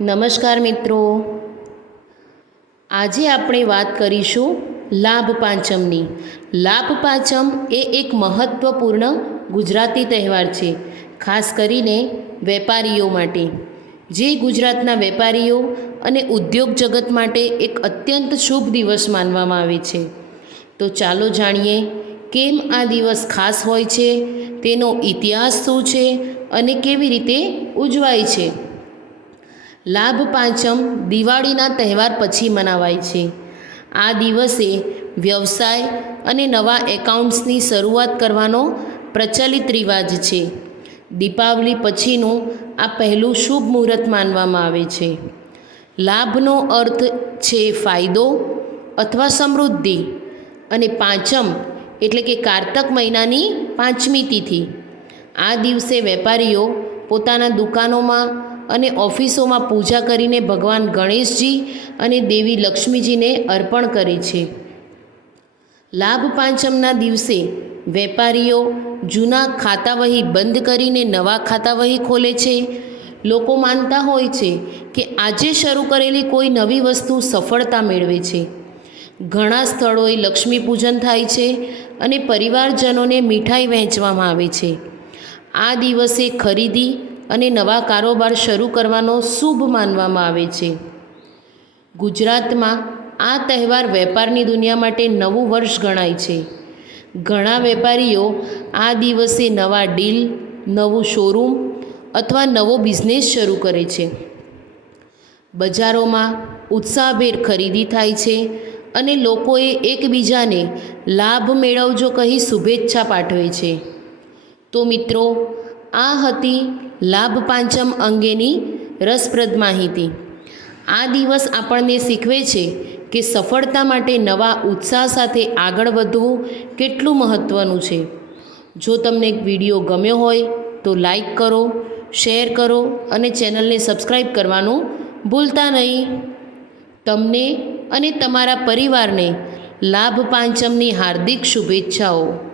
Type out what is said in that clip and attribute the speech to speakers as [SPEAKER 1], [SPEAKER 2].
[SPEAKER 1] નમસ્કાર મિત્રો. આજે આપણે વાત કરીશું લાભ પાંચમની. લાભ પાંચમ એ એક મહત્ત્વપૂર્ણ ગુજરાતી તહેવાર છે, ખાસ કરીને વેપારીઓ માટે. જે ગુજરાતના વેપારીઓ અને ઉદ્યોગ જગત માટે એક અત્યંત શુભ દિવસ માનવામાં આવે છે. તો ચાલો જાણીએ કેમ આ દિવસ ખાસ હોય છે, તેનો ઇતિહાસ શું છે અને કેવી રીતે ઉજવાય છે. લાભ પાંચમ દિવાળીના તહેવાર પછી મનાવાય છે. આ દિવસે વ્યવસાય અને નવા એકાઉન્ટ્સની શરૂઆત કરવાનો પ્રચલિત રિવાજ છે. દીપાવલી પછીનું આ પહેલું શુભ મુહૂર્ત માનવામાં આવે છે. લાભનો અર્થ છે ફાયદો અથવા સમૃદ્ધિ અને પાંચમ એટલે કે કારતક મહિનાની પાંચમી તિથિ. આ દિવસે વેપારીઓ પોતાના દુકાનોમાં અને ઓફિસોમાં પૂજા કરીને ભગવાન ગણેશજી અને દેવી લક્ષ્મીજીને અર્પણ કરે છે. લાભ પાંચમના દિવસે વેપારીઓ જૂના ખાતાવહી બંધ કરીને નવા ખાતાવહી ખોલે છે. લોકો માનતા હોય છે કે આજે શરૂ કરેલી કોઈ નવી વસ્તુ સફળતા મેળવે છે. ઘણા સ્થળોએ લક્ષ્મી પૂજન થાય છે અને પરિવારજનોને મીઠાઈ વહેંચવામાં આવે છે. આ દિવસે ખરીદી અને નવા કારોબાર શરૂ કરવાનો શુભ માનવામાં આવે છે. ગુજરાતમાં આ તહેવાર વેપારની દુનિયા માટે નવું વર્ષ ગણાય છે. ઘણા વેપારીઓ આ દિવસે નવા ડીલ, નવું શોરૂમ અથવા નવો બિઝનેસ શરૂ કરે છે. બજારોમાં ઉત્સાહભેર ખરીદી થાય છે અને લોકોએ એકબીજાને લાભ મેળવજો કહી શુભેચ્છા પાઠવે છે. તો મિત્રો આ હતી લાભ પાંચમ અંગેની રસપ્રદ માહિતી. આ દિવસ આપણને શીખવે છે કે સફળતા માટે નવા ઉત્સાહ સાથે આગળ વધવું કેટલું મહત્ત્વનું છે. જો તમને વીડિયો ગમ્યો હોય તો લાઈક કરો, શેર કરો અને ચેનલને સબસ્ક્રાઈબ કરવાનું ભૂલતા નહીં. તમને અને તમારા પરિવારને લાભ પાંચમની હાર્દિક શુભેચ્છાઓ.